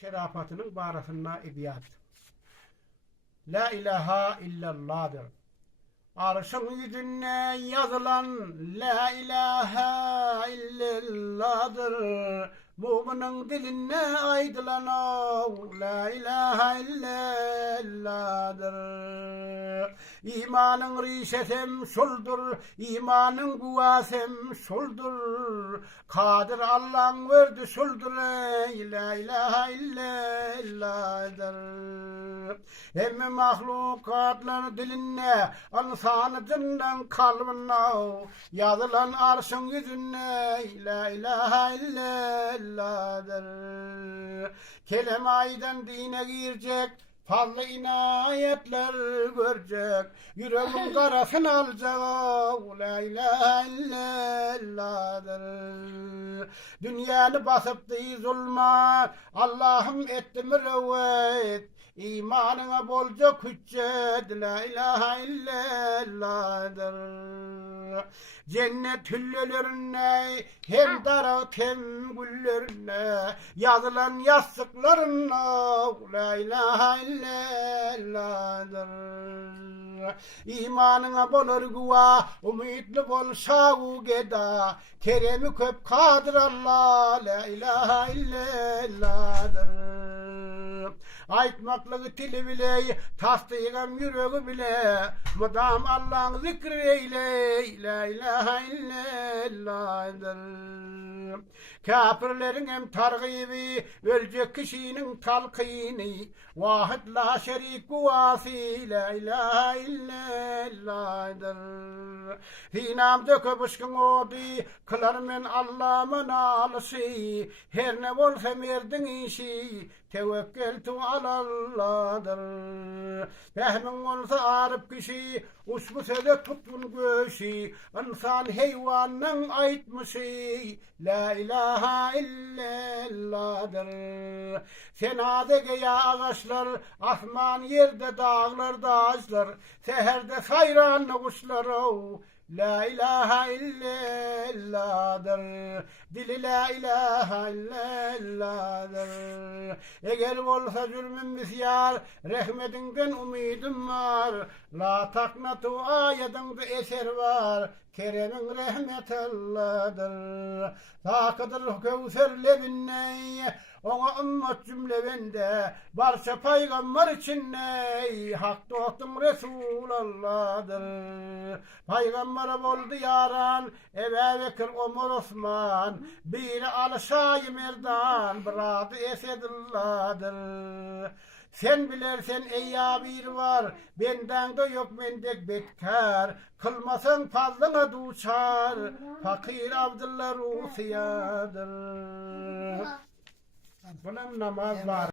şerafatının barasına ediyat. La ilahe illallah'dır. Arşın yüzüne yazılan la ilahe illallah'dır. Müminin diline aydılan o la ilahe illallah'dır. İmanın rişetem şuldur, imanın kuvasem şuldur. Kadir Allah'ın verdi şuldur, la ilahe illallah'dır. Emme mahlukatlar diline, insan cinden kalbine yazılan arşın yüzüne la ilahe illallah'dır. Kelime-i dine girecek, fazla inayetler görecek, yüreğin karasını alacak, la ilahe illallah'dır. Dünyanı basıp değil zulma, Allah'ım etti mürevvet, İmanına bolca hüccet, la ilahe illallah'dır. Cennet hüllelerine, hem darat hem güllerine, yazılan yastıklarına, la ilahe illallah'dır. İmanına bolur guva, umutlu bol şavu geda, keremi köp kadir Allah, la ilahe illallah'dır. Aytmaklığı dili bile, tasdığım yüreği bile, mudam Allah'ın zikri eyle, la ilahe illallah'dır. Kafirlerin hem targibi, ölecek kişinin talqini, vahid la şerik kuvasi, la ilahe illallah'dır. Finamda köpüşkün odi, kılar men Allah'ımın alışı, her ne bolsa merdin işi, tevekkeltu alallah'dır. Fehmin olsa arif kişi, usbu söze tutun göşi, insan heyvanın aytmışı, la ilahe illallah'dır. Senadege ya ağaçlar, asman yerde dağlar dağışlar, seherde sayranlı kuşlar, la ilahe illallah'dır. Dili la ilahe illallah'dır. Eğer olsa zulmün misyar, rahmetinden umidim var. La taknatu ayetinde eser var, keremin rahmet Allah'dır. Takıdır kevser levinne, ona ümmet cümlevende, barça peygamber içinde, hak dostum Resulallah'dır. Peygamber oldu yaran, Ebu Bekir, Ömer, Osman, biri Alşay Merdan, biradı Esedullah'dır. Sen bilersen ey yabir var, benden de yok mendek betkar, kılmasan fazlına duçar, fakir Abdullah Rusiyadır. Bunun namaz var.